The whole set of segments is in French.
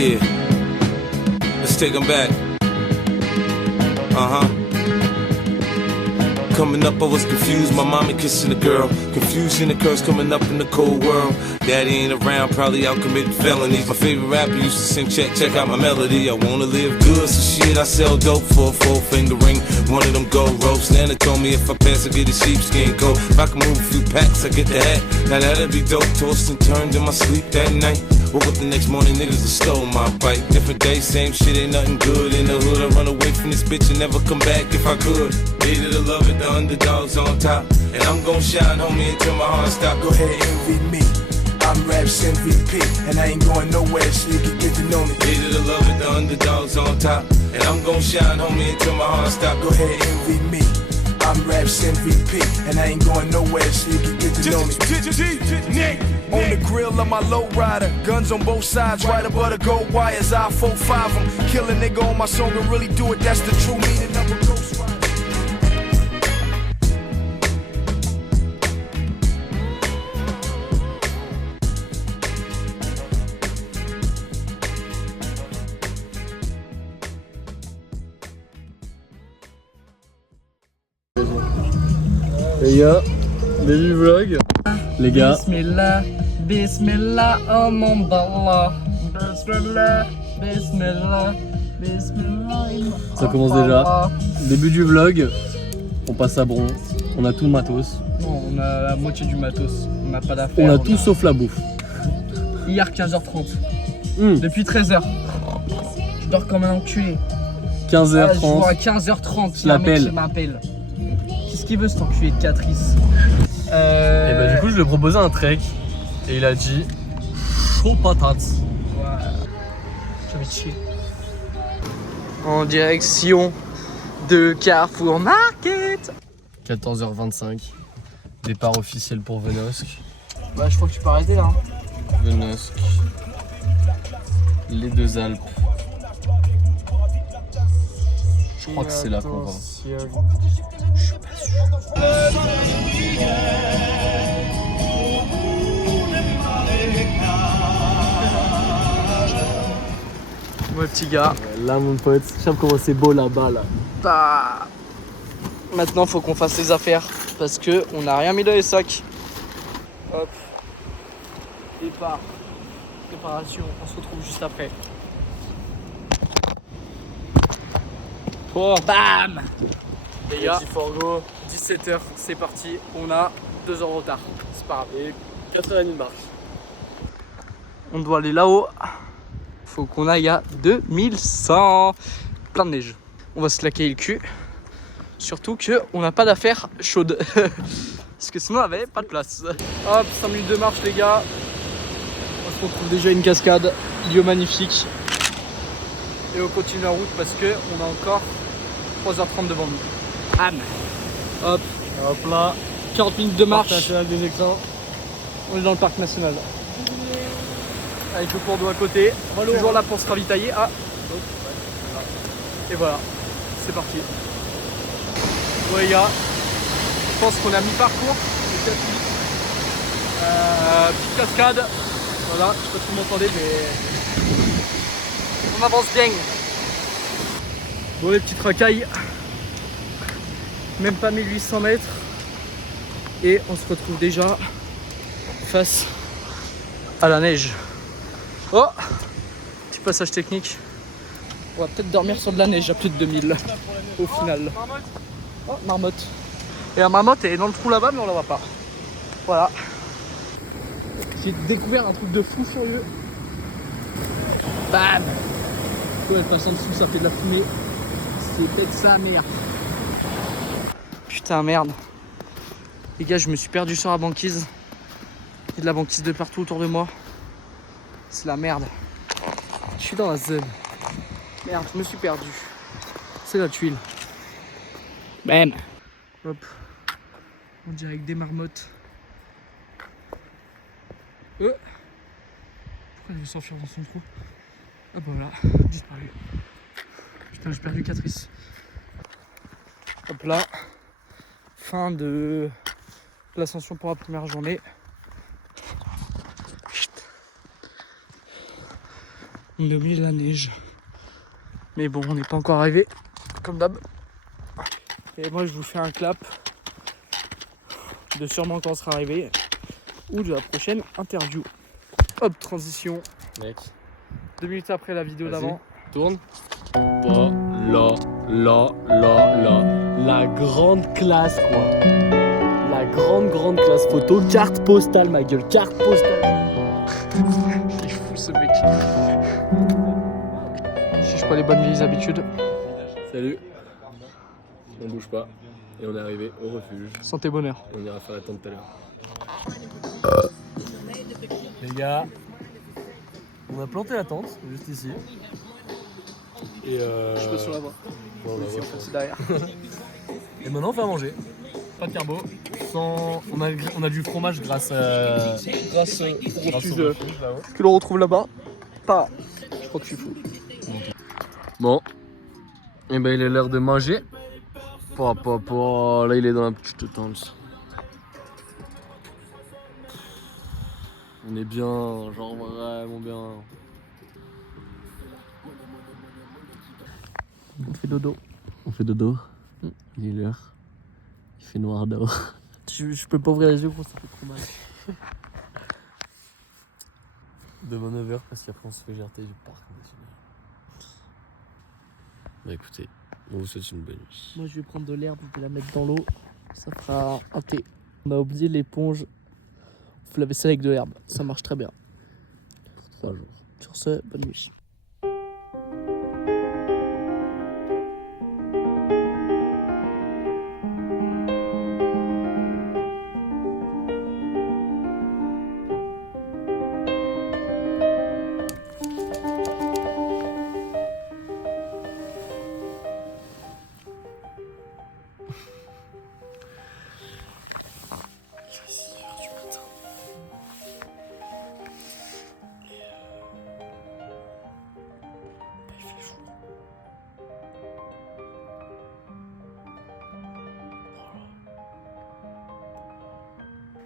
Yeah. Let's take them back. Coming up, I was confused. My mommy kissing a girl. Confusion occurs coming up in the cold world. Daddy ain't around, probably out committing felonies. My favorite rapper used to sing, check out my melody. I wanna live good, so shit, I sell dope for a 4-finger ring. One of them gold ropes. Nana told me if I pass, I get a sheepskin coat. If I can move a few packs, I get the hat. Now that'd be dope. Tossed and turned in my sleep that night. Woke up the next morning, niggas have stole my bike. Different day, same shit, ain't nothing good. In the hood, I run away from this bitch and never come back if I could. Hated to love it, the underdogs on top. And I'm gon' shine, homie, until my heart stop. Go ahead, envy me. I'm Raps MVP, and I ain't going nowhere, so you can get to know me. Hated to love it, the underdogs on top. And I'm gon' shine, homie, until my heart stop. Go ahead, envy me. I'm Raps MVP, and I ain't going nowhere, so you can get to know me. On the grill of my lowrider, guns on both sides, right above the gold wires. I 4-5 them, kill a nigga on my song and really do it. That's the true meaning of a ghost rider. Les gars, début du vlog. Les gars. Bismillah, Bismillah, oh mon ballah. Bismillah, Bismillah, Bismillah. Ça commence déjà. Début du vlog. On passe à Bron. On a tout le matos. Bon, on a la moitié du matos. On n'a pas d'affaires. On a tout sauf la bouffe. Hier 15h30. Depuis 13h. Je dors comme un enculé. 15h30. Je vois à 15h30. Il y a un mec qui m'appelle. Qu'est-ce qu'il veut cet enculé de Catrice? Et bah du coup je lui ai proposé un trek. Et il a dit chaud patate. Ouais. J'avais chier. En direction de Carrefour Market. 14h25. Départ officiel pour Venosque. Bah je crois que tu peux arrêter là. Venosque. Les deux Alpes. Je crois que c'est là qu'on va. Je suis pas sûr. Ouais petit gars. Là mon pote, je sais comment c'est beau là-bas là. Bah maintenant faut qu'on fasse les affaires parce que on n'a rien mis dans les sacs. Hop. Départ. Préparation. On se retrouve juste après. Oh, bam. Les gars, 17h, c'est parti. On a 2 heures de retard. C'est pas grave. Et 4h30 de marche. On doit aller là-haut. Faut qu'on aille à 2100. Plein de neige. On va se claquer le cul. Surtout qu'on n'a pas d'affaires chaudes. Parce que sinon on avait pas de place. Hop, 5 minutes de marche les gars. On se retrouve déjà une cascade. Lieu magnifique. Et on continue la route parce qu'on a encore 3h30 devant nous. Bam. Hop. Hop là. 40 minutes de marche. Des écrans. On est dans le parc national. Avec le cours d'eau à côté. Toujours là pour se ravitailler. Ah. Et voilà. C'est parti. Bon les gars. Je pense qu'on a mi-parcours. Petite cascade. Voilà. Je sais pas si vous m'entendez mais on avance bien. Bon les petites racailles. Même pas 1800 mètres. Et on se retrouve déjà face à la neige. Oh, petit passage technique. On va peut-être dormir sur de la neige à plus de 2000 au final. Oh, marmotte. Et la marmotte est dans le trou là-bas mais on la voit pas. Voilà. J'ai découvert un truc de fou furieux. Bam. Quand elle passe en dessous ça fait de la fumée. C'est peut-être ça merde. Putain merde. Les gars je me suis perdu sur la banquise. Il y a de la banquise de partout autour de moi. C'est la merde. Je suis dans la zone. Merde, je me suis perdu. C'est la tuile. Bam. Hop. On dirait avec des marmottes. Pourquoi elle veut s'enfuir dans son trou? Ah bah voilà, disparu. Putain, j'ai perdu Catrice. Hop là. Fin de l'ascension pour la première journée. On est au milieu de la neige. Mais bon, on n'est pas encore arrivé, comme d'hab. Et moi, je vous fais un clap de sûrement quand on sera arrivé ou de la prochaine interview. Hop, transition. Mec. 2 minutes après la vidéo d'avant. Tourne. Oh là. La grande classe, quoi. La grande classe photo. Carte postale, ma gueule. Carte postale. Il est fou ce mec. Je cherche pas les bonnes vieilles habitudes. Salut. On bouge pas. Et on est arrivé au refuge. Santé bonheur. Et on ira faire la tente tout à l'heure. Les gars, on a planté la tente juste ici. Et Je peux sur la voie. bon, on va voir. C'est derrière. Et maintenant on fait à manger. Pas de carbo. Sans... On a du fromage grâce au refuge là-haut. Que l'on retrouve là-bas. Pas. Je crois que je suis fou. Bon. Et ben il est l'heure de manger. Là il est dans la petite tente. On est bien, genre vraiment bien. On fait dodo. On fait dodo. Il est l'heure. Il fait noir dehors. Je peux pas ouvrir les yeux, gros, ça fait trop mal. Demain 9h parce qu'après on se fait gerter du parc national. Bah écoutez, on vous souhaite une bonne nuit. Moi, je vais prendre de l'herbe, je vais la mettre dans l'eau. Ça fera un thé. On a oublié l'éponge. On fait la vaisselle avec de l'herbe. Ça marche très bien. Pour 3 jours. Sur ce, bonne nuit.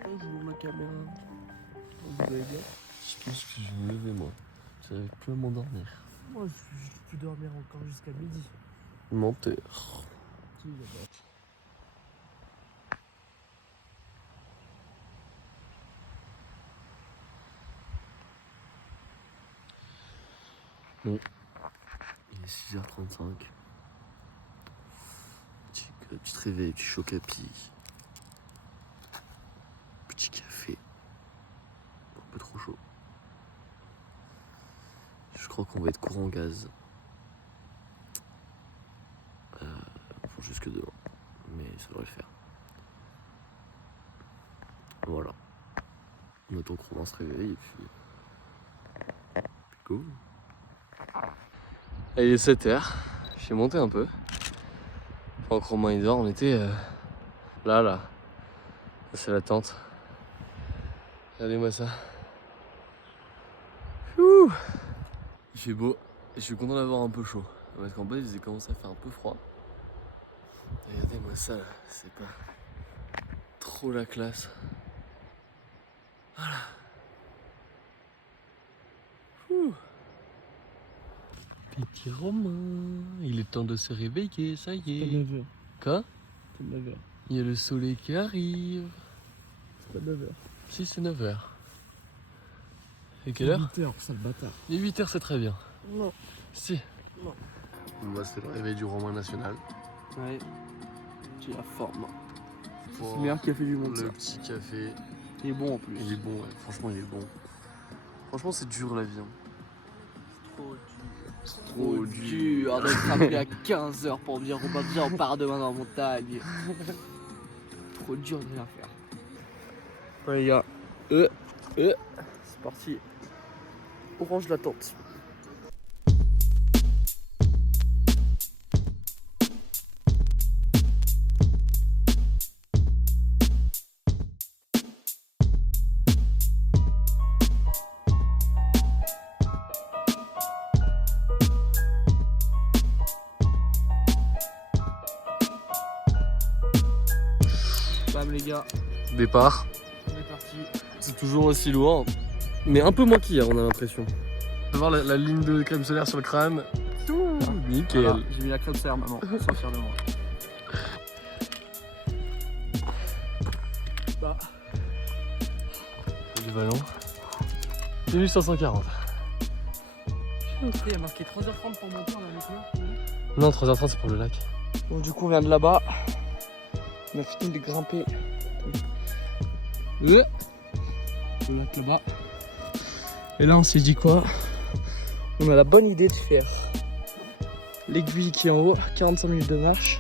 Bonjour la caméra. Vous allez bien? Je pense que je vais me lever moi. J'arrive plus à m'endormir. Moi, je peux dormir encore jusqu'à midi. Menteur. Si, j'adore. Bon. Il est 6h35. Petit réveil, petit choc à pic. Petit café. Un peu trop chaud. Je crois qu'on va être courant gaz. Pour jusque demain. Mais ça devrait le faire. Voilà. On attend que Romain se réveille et puis go. Il est 7h. Je suis monté un peu. Pendant que Romain il dort, on était là. C'est la tente. Regardez-moi ça. Ouh. Il fait beau et je suis content d'avoir un peu chaud. Parce qu'en bas il faisait commencer à faire un peu froid. Regardez-moi ça là, c'est pas trop la classe. Voilà. Ouh. Petit Romain, il est temps de se réveiller, ça y est. C'est 9h. Quoi? C'est 9h. Il y a le soleil qui arrive. C'est pas 9h. Si, c'est 9h. Et quelle heure? 8h, sale bâtard. Et 8h, c'est très bien. Non. Si. Non. Moi, c'est le réveil du Romain national. Ouais. J'ai la forme. Pour C'est le meilleur café du monde, ça. le petit café. Il est bon en plus. Il est bon, ouais. Franchement, il est bon. Franchement, c'est dur la vie. Hein. Trop dur d'être appelé à 15h pour me dire Robin, viens, on part demain dans la montagne. Trop dur de rien faire. Ouais, les gars. C'est parti. Orange la tente. Bam les gars, Départ. on est parti. C'est toujours aussi loin. Mais un peu moins qu'hier, on a l'impression. peux voir la ligne de crème solaire sur le crâne. Tout nickel. Voilà, j'ai mis la crème solaire maman, sois fier de moi. Bah. Du ballon. 2540. Il y a marqué 3h30 pour monter, on a maintenant. Non, 3h30 c'est pour le lac. Bon, du coup, on vient de là-bas. On a fini de grimper. Le lac là-bas. Et là, on s'est dit quoi? On a la bonne idée de faire l'aiguille qui est en haut, 45 minutes de marche.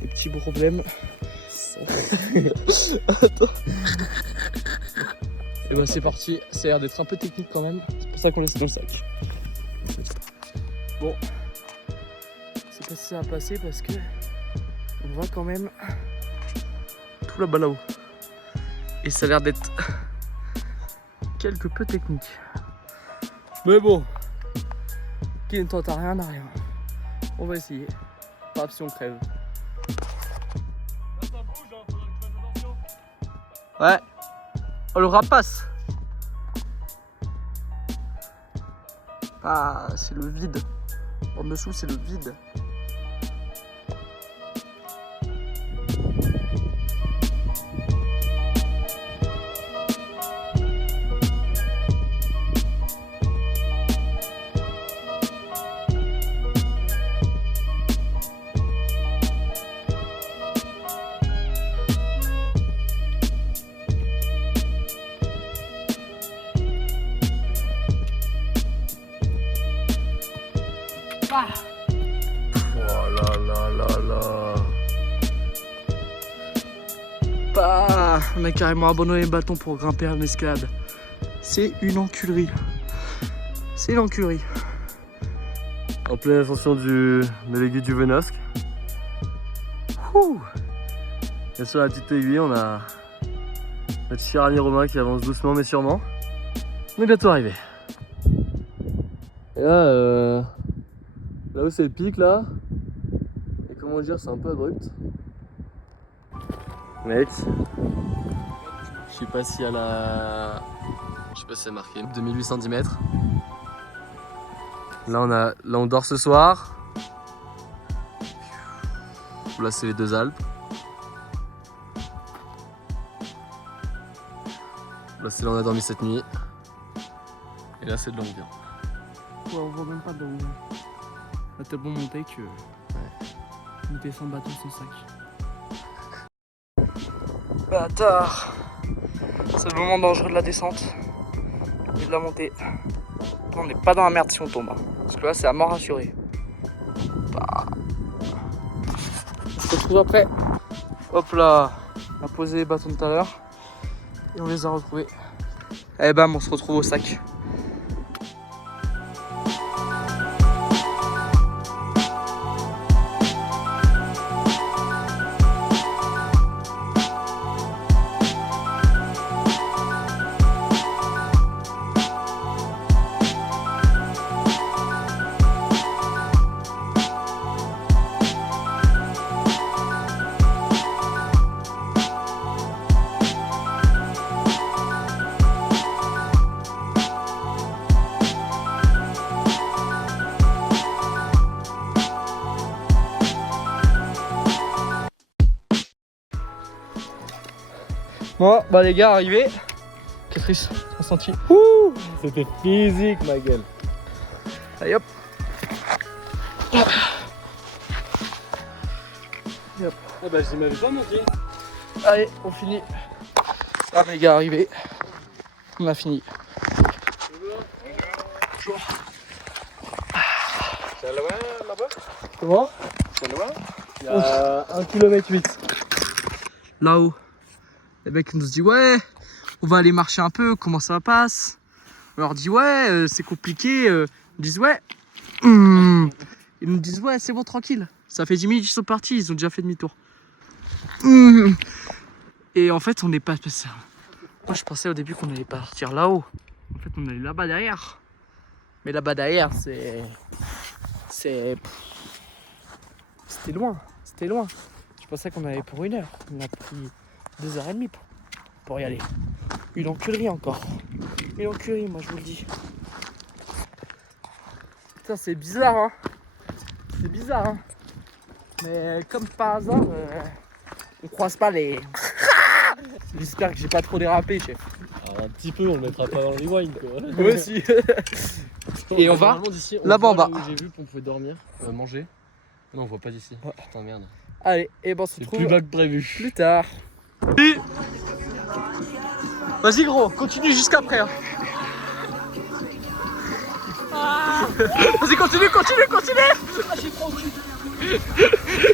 Et petit problème. Attends. Et bah, c'est parti. Ça a l'air d'être un peu technique quand même. C'est pour ça qu'on laisse dans le sac. Bon. C'est pas si ça va passer parce que on va quand même tout là-bas là-haut. Et ça a l'air d'être quelque peu technique. Mais bon, qui ne tente à rien n'a rien. On va essayer. Pas si on crève. Ouais. Oh, le rapace. Ah, c'est le vide. En dessous, c'est le vide. Ah. Oh là là là là. Bah, on a carrément abandonné le bâton pour grimper à l'escalade. C'est une enculerie. C'est l'enculerie. En pleine ascension de l'aiguille du Venosque. Et sur la petite aiguille, on a notre cher ami Romain qui avance doucement mais sûrement. On est bientôt arrivé. Et là, là où c'est le pic là, et comment dire, c'est un peu abrupt. Mec, je sais pas si à la... Je sais pas si c'est marqué. 2810 mètres. Là on dort ce soir. Là c'est les deux Alpes. Là c'est là où on a dormi cette nuit. Et là c'est de l'Onguien. Ouais, on voit même pas de où. On a tellement monté que. Ouais. On descend bateau sans sac. Bâtard! C'est le moment dangereux de la descente et de la montée. On n'est pas dans la merde si on tombe. Hein. Parce que là, c'est à mort assurée. Bah. On se retrouve après. Hop là! On a posé les bâtons tout à l'heure. Et on les a retrouvés. Et bam, on se retrouve au sac. Bon, bah les gars, arrivés. Catrice, t'as senti? Ouh, c'était physique ma gueule. Allez hop. Hop. Ah bah je m'avais pas monté. Allez, on finit. Ah les gars, arrivés. On a fini. C'est loin là-bas? Comment? C'est loin? Il y a 1,8 km. Là-haut. Les mecs nous disent ouais, on va aller marcher un peu, comment ça passe? On leur dit ouais, c'est compliqué. Ils disent ouais. Ils nous disent ouais, c'est bon, tranquille. Ça fait 10 minutes qu'ils sont partis, ils ont déjà fait demi-tour. Et en fait, on n'est pas passé. Moi, je pensais au début qu'on allait partir là-haut. En fait, on allait là-bas derrière. Mais là-bas derrière, c'était loin. C'était loin. Je pensais qu'on allait pour 1 heure. On a pris 2h30 pour y aller. Une enculerie encore. Une enculerie, moi je vous le dis. Putain, c'est bizarre, hein. C'est bizarre, hein. Mais comme par hasard, on croise pas les... J'espère que j'ai pas trop dérapé, chef. Alors un petit peu, on le mettra pas dans le rewind quoi. Moi aussi. Et on va Normalement, d'ici, on là-bas en voit bas. Là où j'ai vu qu'on pouvait dormir, manger. Non, on voit pas d'ici. Putain, merde. Allez, et ben on se C'est retrouve plus bas que prévu. plus tard. Vas-y gros, continue jusqu'après. Hein. Vas-y, continue. Ah, j'ai trop enculé.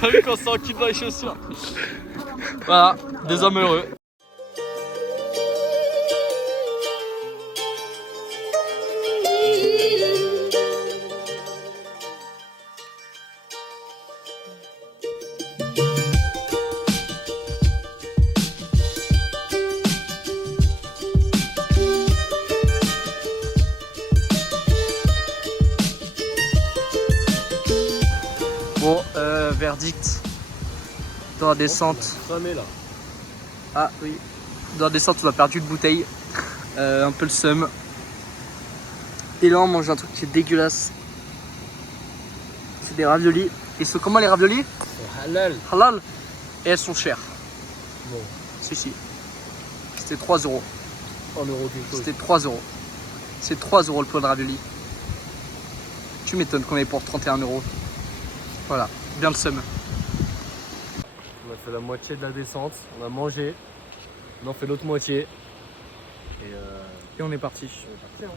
T'as vu quand c'est en kiff dans les chaussures? Voilà, des hommes heureux. Bon, verdict. Dans la descente. Jamais là. Ah oui. Dans la descente, on a perdu une bouteille. Un peu le seum. Et là, on mange un truc qui est dégueulasse. C'est des raviolis. Et ils sont comment les raviolis? Halal. Halal. Et elles sont chères. Bon. Si. C'était 3 euros. 1 euro quelque chose. C'était 3 euros. C'est 3 euros le pot de ravioli. Tu m'étonnes qu'on est pour 31 euros. Voilà, bien le seum. On a fait la moitié de la descente, on a mangé, on en fait l'autre moitié. Et on est parti. On est parti,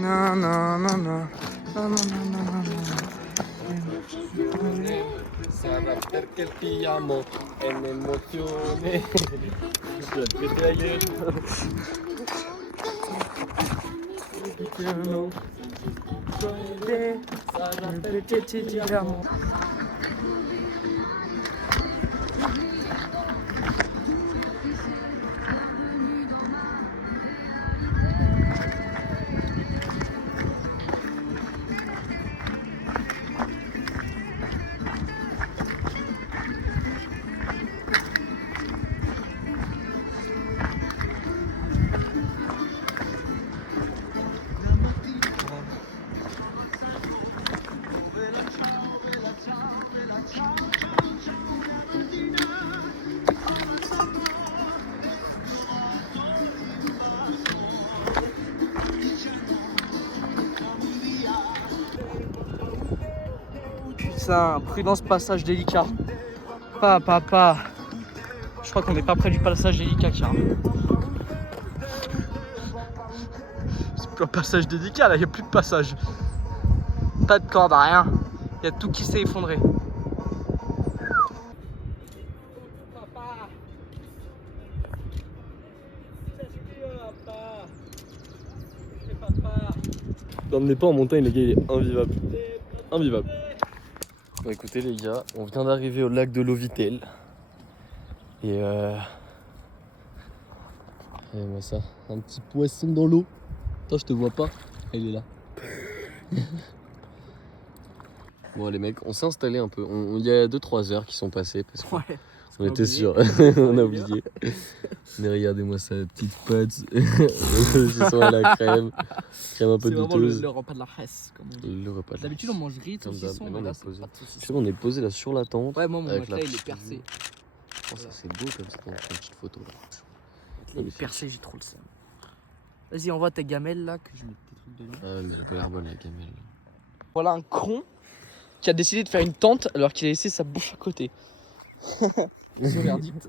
Non, non, non, non. Sarà perché ti amo è un'emozione. Che ailleurs. Putain, prudence, passage délicat. Pas. Je crois qu'on n'est pas près du passage délicat, car. C'est plus un passage délicat là, il n'y a plus de passage. Pas de corde, rien. Il y a tout qui s'est effondré. N'emmenez pas en montagne, les gars, il est invivable. Invivable. Bon, écoutez, les gars, on vient d'arriver au lac de Lovitel. Et moi ça, un petit poisson dans l'eau. Toi, je te vois pas. Il est là. Bon, les mecs, on s'est installé un peu. Il y a 2-3 heures qui sont passées parce qu'on Ouais. était sûr. On a oublié. Mais regardez-moi ça, petite pâte. Ce sont à la crème. Crème un peu C'est vraiment douteuse. le repas de la Hesse, comme on dit. Le repas de la D'habitude, on mange riz, Comme saucisson, d'hab, mais mais là, on est c'est posé. pas de Je sais saucisson. qu'on est posé là sur la tente. Ouais, moi, mon avec matelas, il est petite percé. vue. Oh, ça c'est beau comme ça, dans une petite photo là. Il est percé, j'ai trop le seum. Vas-y, envoie tes gamelles là, que je mette tes trucs dedans. Ah, mais elle a pas l'air bonne la gamelle. Voilà un con qui a décidé de faire une tente alors qu'il a laissé sa bouche à côté. C'est verdict.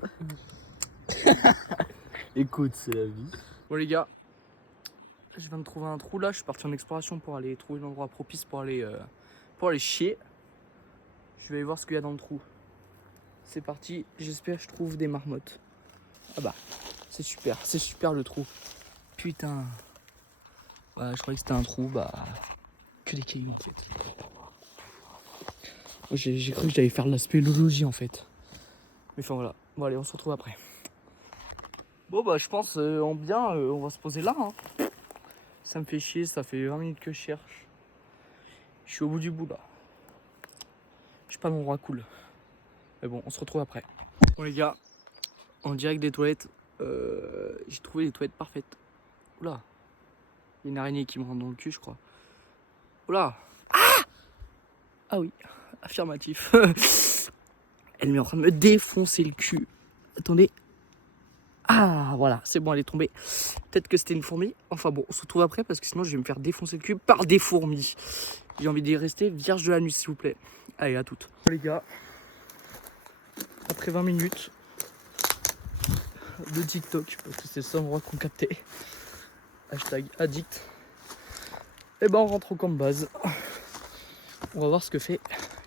Écoute, c'est la vie. Bon les gars, je viens de trouver un trou là, je suis parti en exploration pour aller trouver l'endroit propice pour aller chier. Je vais aller voir ce qu'il y a dans le trou. C'est parti, j'espère que je trouve des marmottes. Ah bah, c'est super le trou. Putain. Ouais, je croyais que c'était un trou, bah... Que des cailloux en fait. J'ai cru que j'allais faire de la spéléologie en fait. Mais enfin voilà, bon allez on se retrouve après. Bon bah je pense en bien on va se poser là hein. Ça me fait chier, ça fait 20 minutes que je cherche. Je suis au bout du bout là. Je suis pas dans l'endroit cool. Mais bon on se retrouve après. Bon les gars, en direct des toilettes, j'ai trouvé les toilettes parfaites. Oula. Il y a une araignée qui me rentre dans le cul, je crois. Oula. Ah oui, affirmatif. Elle est en train de me défoncer le cul. Attendez. Ah voilà, c'est bon, elle est tombée. Peut-être que c'était une fourmi. Enfin bon, on se retrouve après parce que sinon je vais me faire défoncer le cul par des fourmis. J'ai envie d'y rester vierge de la nuit s'il vous plaît. Allez, à toutes. Les gars, après 20 minutes de TikTok, parce que c'est le seul endroit qu'on captait. Hashtag addict. Et ben on rentre au camp de base. On va voir ce que fait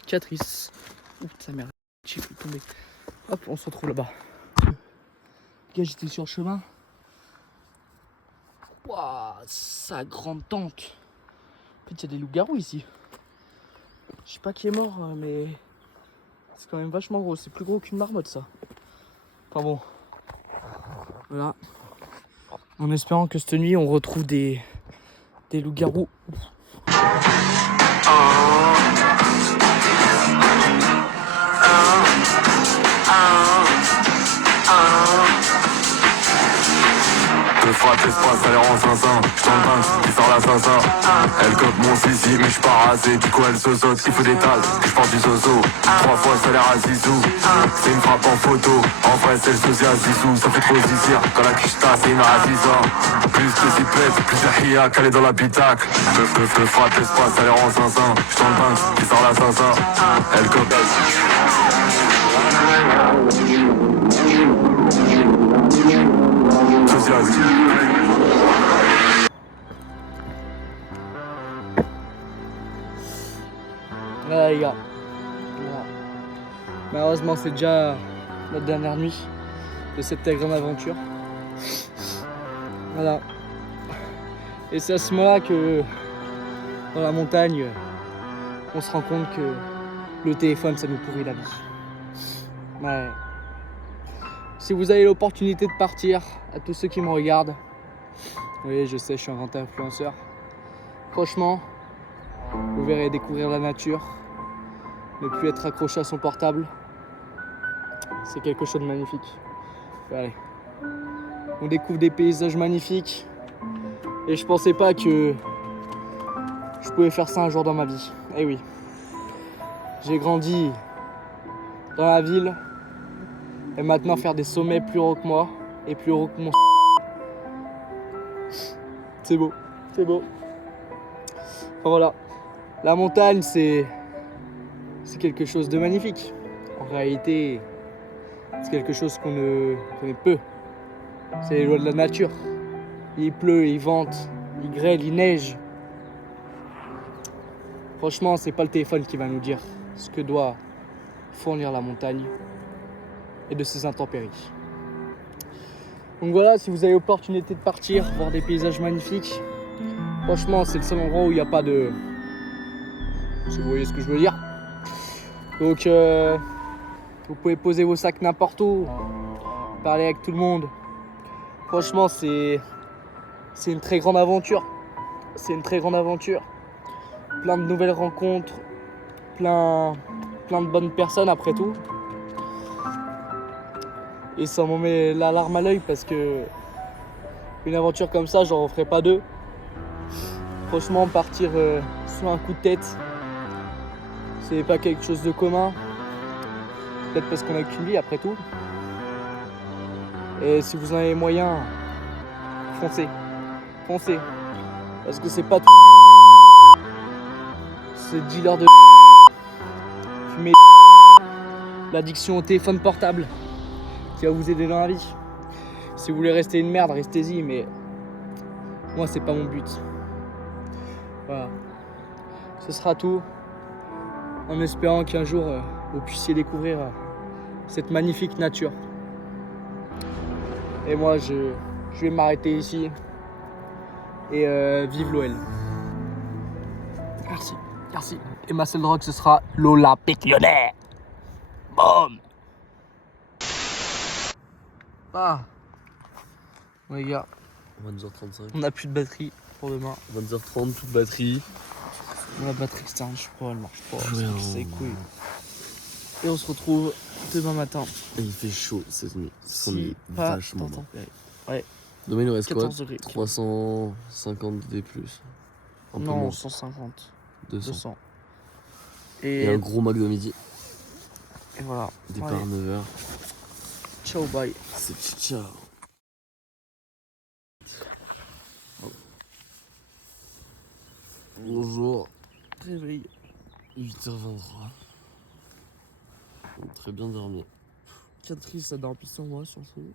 Catrice. Ouh, sa mère, j'ai fait tomber. Hop, on se retrouve là-bas. Les gars, j'étais sur le chemin. Waouh, sa grande tente. En fait, il y a des loups-garous ici. Je sais pas qui est mort, mais c'est quand même vachement gros. C'est plus gros qu'une marmotte, ça. Enfin bon. Voilà. En espérant que cette nuit, on retrouve des loups-garous. Deux fois t'espace, ça les rend zinzin. J't'en dingue, qui sort la zinzin. Elle cope mon zizi, mais j'suis pas rasé. Du coup elle zozote, il faut des tales, que j'porte du zozo. Trois fois ça a l'air à zizou. C'est une frappe en photo. En vrai c'est le sosie à zizou. Ça fait trop zizir, quand la quicheta c'est une aziza. Plus de ziplette, plus de hia calé dans l'habitacle. Deux fois t'espace, ça les rend zinzin. J't'en dingue, qui sort la zinzin. Elle cope Voilà les gars. Voilà. Malheureusement c'est déjà notre dernière nuit de cette grande aventure. Voilà. Et c'est à ce moment-là que dans la montagne on se rend compte que le téléphone ça nous pourrit la vie. Ouais. Si vous avez l'opportunité de partir, à tous ceux qui me regardent, oui je sais je suis un grand influenceur, franchement vous verrez découvrir la nature, ne plus être accroché à son portable, c'est quelque chose de magnifique. Allez. On découvre des paysages magnifiques et je pensais pas que je pouvais faire ça un jour dans ma vie. Eh oui, j'ai grandi dans la ville et maintenant faire des sommets plus hauts que moi et plus hauts que mon c'est beau, c'est beau. Enfin voilà. La montagne, c'est quelque chose de magnifique. En réalité, c'est quelque chose qu'on ne connaît peu. C'est les lois de la nature. Il pleut, il vente, il grêle, il neige. Franchement, c'est pas le téléphone qui va nous dire ce que doit fournir la montagne et de ses intempéries. Donc voilà, si vous avez l'opportunité de partir, voir des paysages magnifiques, franchement, c'est le seul endroit où il n'y a pas de... Si vous voyez ce que je veux dire. Donc, vous pouvez poser vos sacs n'importe où, parler avec tout le monde. Franchement, c'est une très grande aventure. C'est une très grande aventure. Plein de nouvelles rencontres, plein de bonnes personnes après tout. Et ça m'en met la larme à l'œil parce que une aventure comme ça, j'en referai pas deux. Franchement, partir sur un coup de tête, c'est pas quelque chose de commun. Peut-être parce qu'on a qu'une vie après tout. Et si vous en avez moyen, foncez. Foncez. Parce que c'est pas tout. C'est dealer de fumer l'addiction au téléphone portable qui va vous aider dans la vie. Si vous voulez rester une merde, restez-y, mais moi c'est pas mon but. Voilà. Ce sera tout. En espérant qu'un jour vous puissiez découvrir cette magnifique nature. Et moi je vais m'arrêter ici. Et vive l'OL. Merci, merci. Et ma seule drogue ce sera l'Olympique Lyonnais. Boum. Ah. Ouais, les gars. 22h35. On n'a plus de batterie pour demain. 22h30, toute batterie. La batterie externe, je crois, elle marche pas. Ouais, C'est couilles. Et on se retrouve demain matin. Et il fait chaud cette nuit. Si pas vachement. d'intempéries. Ouais. Demain, il nous reste quoi? 14 degrés. 350 D+. Un peu Non, moins. 150. 200. 200. Et un gros McDo midi. Et voilà. Départ Allez. 9h. Ciao, bye. C'est ciao. Bonjour. Réveil. 8h23. Très bien dormi. Catrice, ça dort plus sur moi, surtout.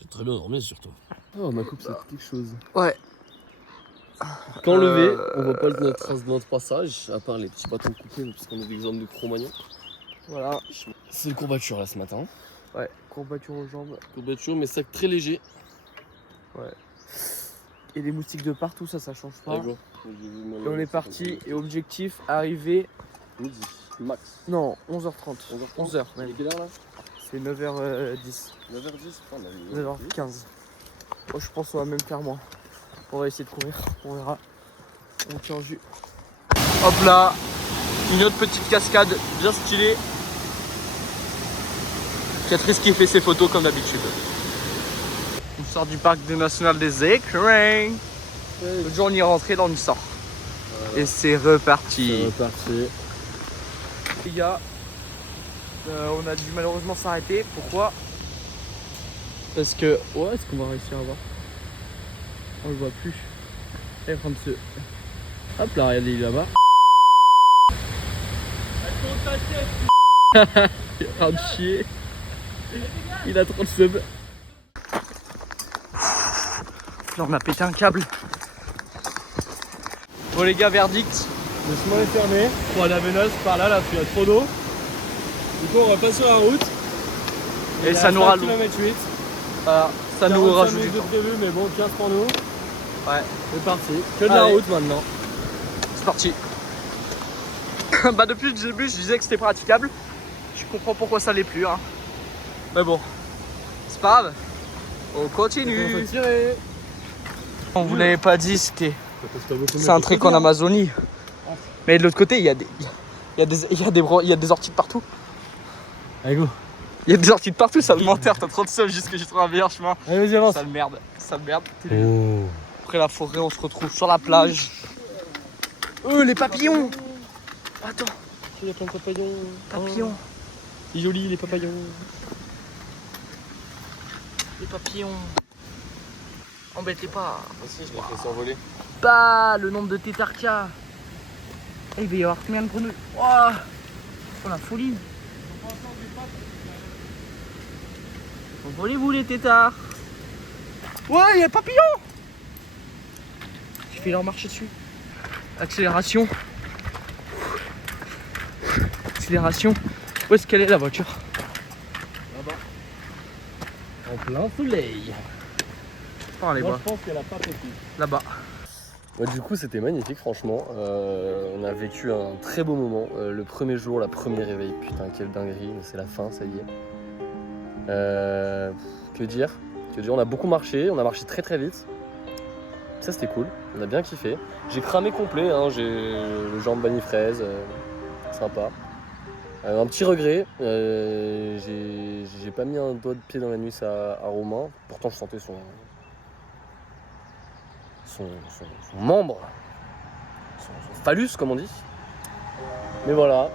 J'ai très bien dormi surtout. Oh, ma coupe, c'est quelque chose. Ouais. Quand levé, on voit pas notre trace de notre passage, à part les petits bâtons coupés, parce qu'on a des hommes de Cro-Magnon. Voilà. C'est le courbature là ce matin. Ouais, courbature aux jambes. Courbature, mais sac très léger. Ouais. Et des moustiques de partout, ça change pas. Allez, go. Et on est parti, et objectif, arriver. Midi, max. Non, 11h30. 11h Il même. est quelle heure là? C'est 9h10. 9h10. 9h15. Moi, je pense qu'on va même faire moins. On va essayer de courir, on verra. On tient en jus. Hop là, une autre petite cascade bien stylée. Catrice qui fait ses photos comme d'habitude. On sort du parc national des Écrins. L'autre jour on y est rentré, là on y sort. Voilà. Et c'est reparti. C'est reparti. Les gars, on a dû malheureusement s'arrêter. Pourquoi? Parce que... Ouais, est-ce qu'on va réussir à voir? On le voit plus. Il est en train de se... Hop là, regardez, il est là-bas. Il est en train de chier. Il a trop de sub. Là, on a pété un câble. Bon les gars, verdict. Le chemin est fermé. Pour aller à Vénos, par là, il y a trop d'eau. Du coup, on va pas sur la route. Et ça nous ralourd. km/8. Voilà, ça nous rajoute du de temps. prévu, mais bon, 15 pour nous. Ouais, C'est parti. Que de la Allez. route maintenant. c'est parti. Bah depuis le début, je disais que c'était praticable. Je comprends pourquoi ça l'est plus. Hein. Mais bon, c'est pas grave. On On continue. peut tirer. On vous l'avait pas dit, c'est un trek en Amazonie. Mais de l'autre côté, il y a des orties de partout. Allez, go. Il y a des orties de partout, ça me menteur. T'as trop de seum jusque j'ai trouvé un meilleur chemin. Allez, vas-y, avance. Ça me merde, ça me merde. Oh. Après la forêt, on se retrouve sur la plage. Les papillons. Attends, Il y a plein de papillons. papillons. C'est joli, les papillons. Les papillons. Embêtez pas. Aussi, je l'ai fait s'envoler. Bah, le nombre de tétarcas. Il va y avoir combien de grenouilles? Oh la folie. Envolez-vous les tétards. Ouais, il y a un papillon. Je vais leur marcher dessus. Accélération. Accélération. Où est-ce qu'elle est la voiture? Là-bas. En plein soleil. Oh, les Moi, bras. je pense qu'elle a pas pété. Là-bas. Ouais, du coup, c'était magnifique, franchement. On a vécu un très beau moment. Le premier jour, la première réveil. Putain, quelle dinguerie. C'est la fin, ça y est. Que dire? On a beaucoup marché. On a marché très très vite. Ça, c'était cool. On a bien kiffé. J'ai cramé complet. Hein. J'ai le jambes banni-fraise. Sympa. Un petit regret. J'ai pas mis un doigt de pied dans la nuit à Romain. Pourtant, je sentais son membre, son phallus comme on dit. Mais voilà,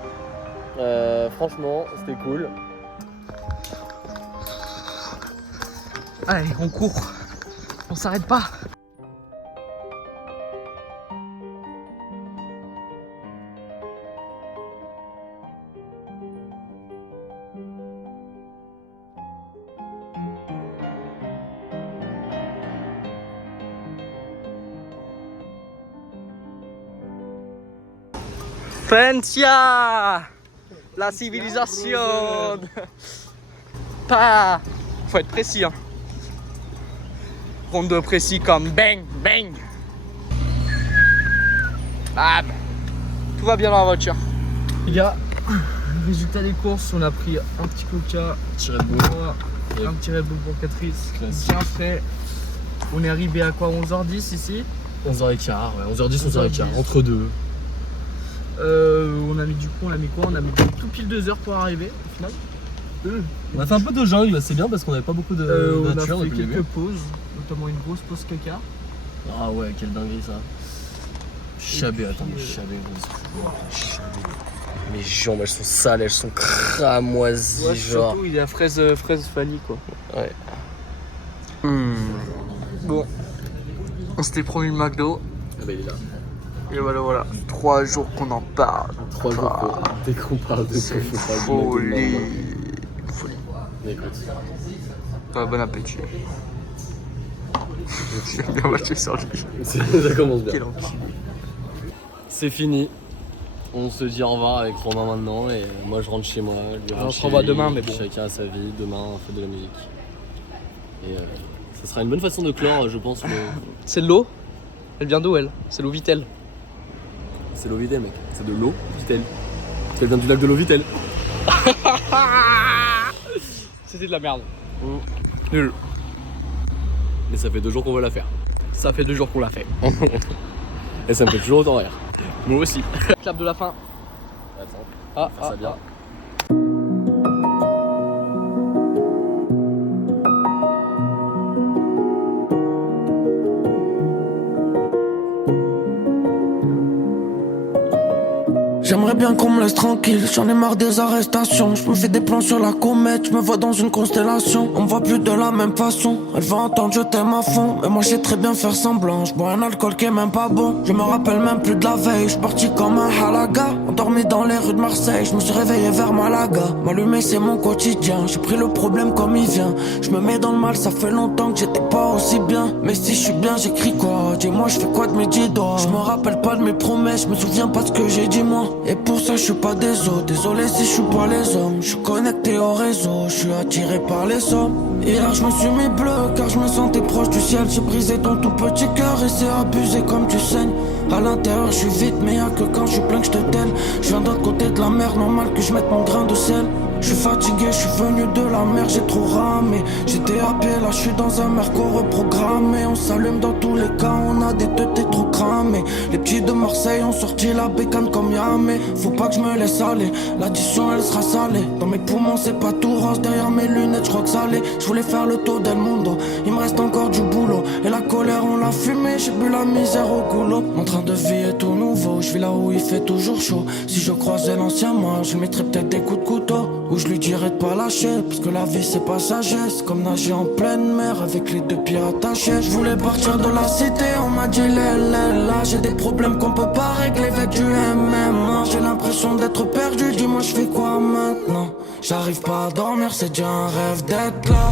franchement c'était cool. Allez, on court. On s'arrête pas. Francia, la civilisation. Pas. Faut être précis. Hein. Ronde précis comme bang, bang. Bam. Tout va bien dans la voiture. Les gars, résultat des courses, on a pris un petit coca, un petit Red Bull pour Catrice, bien frais. On est arrivé à quoi, 11h10 ici? 11h15, ouais, 11h10, 11h15, entre deux. On a mis quoi? On a mis tout pile 2 heures pour arriver au final. On a fait un peu de jungle, c'est bien parce qu'on avait pas beaucoup de On a nature fait depuis le quelques début. pauses, notamment une grosse pause caca. Ah ouais, quelle dinguerie ça. Chabé, attends, mais chabé. Mes jambes elles sont sales, elles sont cramoisies, Ouais, genre. surtout il est à fraise vanille quoi. Ouais. Bon, on s'était promis le McDo. Ah bah il est là. Et voilà, 3 jours qu'on en parle. 3 jours dès qu'on parle de C'est folie. Écoute. Ouais, bon appétit. J'ai bien marché sur lui. Ça commence bien. Quel enculé. C'est fini. On se dit au revoir avec Romain maintenant et moi je rentre chez moi. Lui On rentre se chez revoit lui, demain, mais bon. Chacun a sa vie. Demain on fait de la musique. Et ça sera une bonne façon de clore, je pense. C'est de l'eau. Elle vient d'où elle? C'est l'eau Vitel. C'est l'eau Vitel, mec. C'est de l'eau Vitel. Elle vient du lac de l'eau Vitel. C'était de la merde. Nul. Mais ça fait 2 jours qu'on veut la faire. Ça fait 2 jours qu'on l'a fait. Et ça me fait toujours autant rire. Moi aussi. Clap de la fin. Attends, faire ça bien. J'aimerais bien qu'on me laisse tranquille, j'en ai marre des arrestations. Je me fais des plans sur la comète, je me vois dans une constellation. On me voit plus de la même façon, elle va entendre je t'aime à fond. Mais moi je sais très bien faire semblant, je bois un alcool qui est même pas bon. Je me rappelle même plus de la veille, je suis parti comme un halaga. Endormi dans les rues de Marseille, je me suis réveillé vers Malaga. M'allumer c'est mon quotidien, j'ai pris le problème comme il vient. Je me mets dans le mal, ça fait longtemps que j'étais pas aussi bien. Mais si je suis bien, j'écris quoi? Dis-moi je fais quoi de mes 10 doigts? Je me rappelle pas de mes promesses, je me souviens pas de ce que j'ai dit moi. Et pour ça je suis pas des autres, désolé si je suis pas les hommes. Je suis connecté au réseau, je suis attiré par les hommes. Hier je me suis mis bleu car je me sentais proche du ciel. J'ai brisé ton tout petit cœur et c'est abusé comme tu saignes. À l'intérieur je suis vite mais y'a que quand je suis plein que je te telle. Je viens d'autre côté de la mer, normal que je mette mon grain de sel. Je suis fatigué, je suis venu de la mer, j'ai trop ramé. J'étais à pied, là je suis dans un merco reprogrammé. On s'allume dans tous les cas, on a des teutés trop cramés. Les petits de Marseille ont sorti la bécane comme Yamé. Faut pas que je me laisse aller, l'addition elle sera salée. Dans mes poumons c'est pas tout rose, derrière mes lunettes je crois que ça l'est. Je voulais faire le tour del mundo, il me reste encore du boulot. Et la colère on l'a fumée, j'ai bu la misère au goulot. Mon train de vie est tout nouveau, je vis là où il fait toujours chaud. Si je croisais l'ancien moi, je mettrais peut-être des coups de couteau. Ou je lui dirais de pas lâcher, parce que la vie c'est passager. C'est comme nager en pleine mer avec les 2 pieds attachés. Je voulais partir de la cité, on m'a dit là j'ai des problèmes qu'on peut pas régler avec du MMA. J'ai l'impression d'être perdu, dis-moi je fais quoi maintenant? J'arrive pas à dormir, c'est déjà un rêve d'être là.